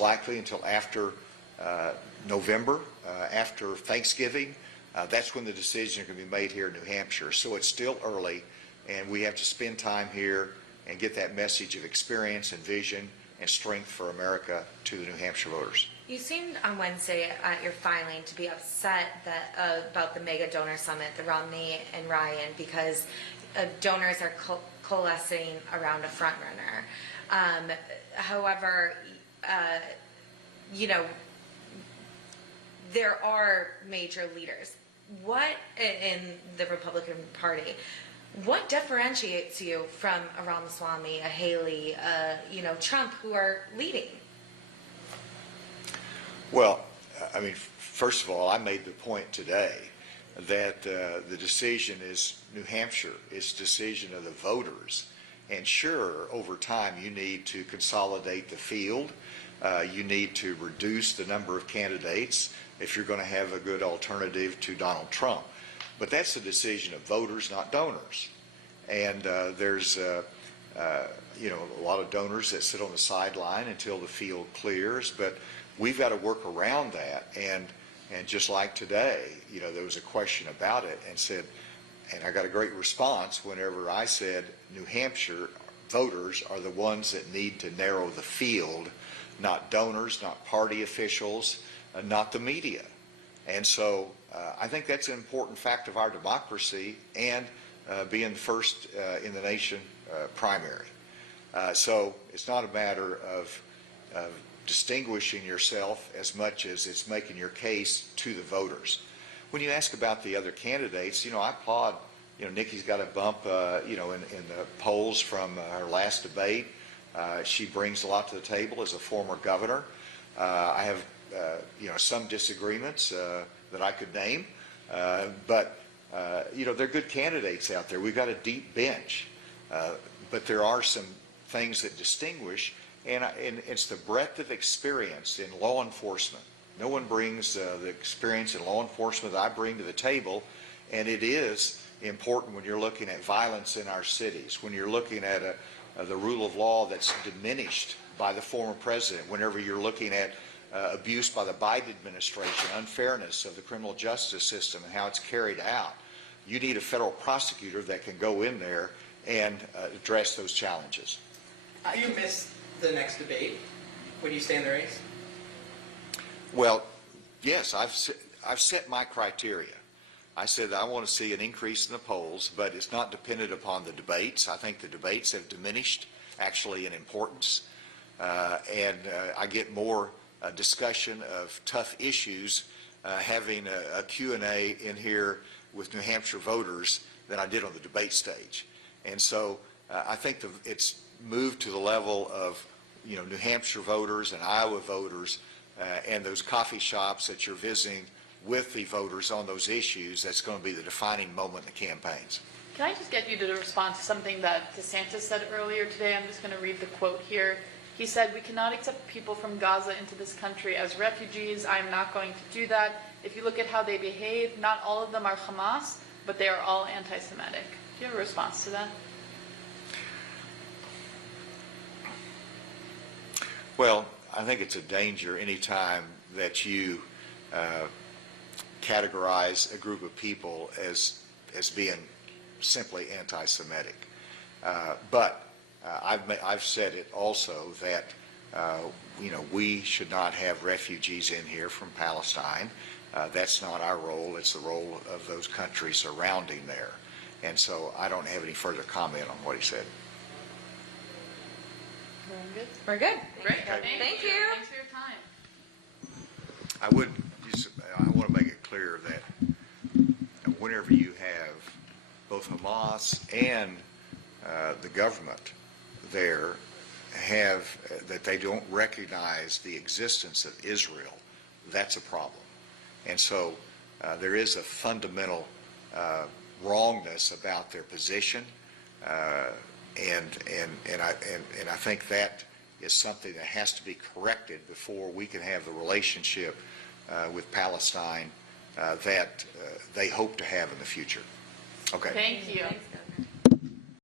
most likely until after November, after Thanksgiving. That's when the decision can be made here in New Hampshire. So it's still early, and we have to spend time here and get that message of experience and vision and strength for America to the New Hampshire voters. You seemed on Wednesday at your filing to be upset that about the mega donor summit, the Romney and Ryan, because donors are coalescing around a front runner. However, you know, there are major leaders. What in the Republican Party? What differentiates you from a Ramaswamy, a Haley, you know, Trump, who are leading? Well, I mean, first of all, I made the point today that the decision is New Hampshire. It's a decision of the voters. And sure, over time, you need to consolidate the field. You need to reduce the number of candidates if you're going to have a good alternative to Donald Trump. But that's the decision of voters, not donors. And there's, you know, a lot of donors that sit on the sideline until the field clears. But we've got to work around that. And just like today, you know, there was a question about it and said, and I got a great response whenever I said New Hampshire voters are the ones that need to narrow the field, not donors, not party officials, not the media. And so I think that's an important fact of our democracy and being first in the nation primary. So it's not a matter of distinguishing yourself as much as it's making your case to the voters. When you ask about the other candidates, you know, I applaud, you know, Nikki's got a bump, you know, in the polls from her last debate. She brings a lot to the table as a former governor. I have, you know, some disagreements that I could name, but, you know, they're good candidates out there. We've got a deep bench, but there are some things that distinguish, and it's the breadth of experience in law enforcement. No one brings the experience in law enforcement that I bring to the table, and it is important when you're looking at violence in our cities, when you're looking at the rule of law that's diminished by the former president, whenever you're looking at abuse by the Biden administration, unfairness of the criminal justice system and how it's carried out. You need a federal prosecutor that can go in there and address those challenges. Do you miss the next debate? Would you stay in the race? Well, yes, I've set my criteria. I said I want to see an increase in the polls, but it's not dependent upon the debates. I think the debates have diminished actually in importance, and I get more discussion of tough issues having a Q&A in here with New Hampshire voters than I did on the debate stage. And so I think it's moved to the level of, you know, New Hampshire voters and Iowa voters and those coffee shops that you're visiting with the voters on those issues. That's going to be the defining moment in the campaigns. Can I just get you to respond to something that DeSantis said earlier today? I'm just going to read the quote here. He said, "We cannot accept people from Gaza into this country as refugees. I'm not going to do that. If you look at how they behave, not all of them are Hamas, but they are all anti-Semitic." Do you have a response to that? Well, I think it's a danger anytime that you categorize a group of people as being simply anti-Semitic. But I've said it also that you know, we should not have refugees in here from Palestine. That's not our role. It's the role of those countries surrounding there. And so I don't have any further comment on what he said. We're good? We're good. Great. Thank you. Thanks for your time. I want to make it clear that whenever you have both Hamas and the government there that they don't recognize the existence of Israel, that's a problem. And so there is a fundamental wrongness about their position, and I think that is something that has to be corrected before we can have the relationship with Palestine that they hope to have in the future. Okay. Thank you.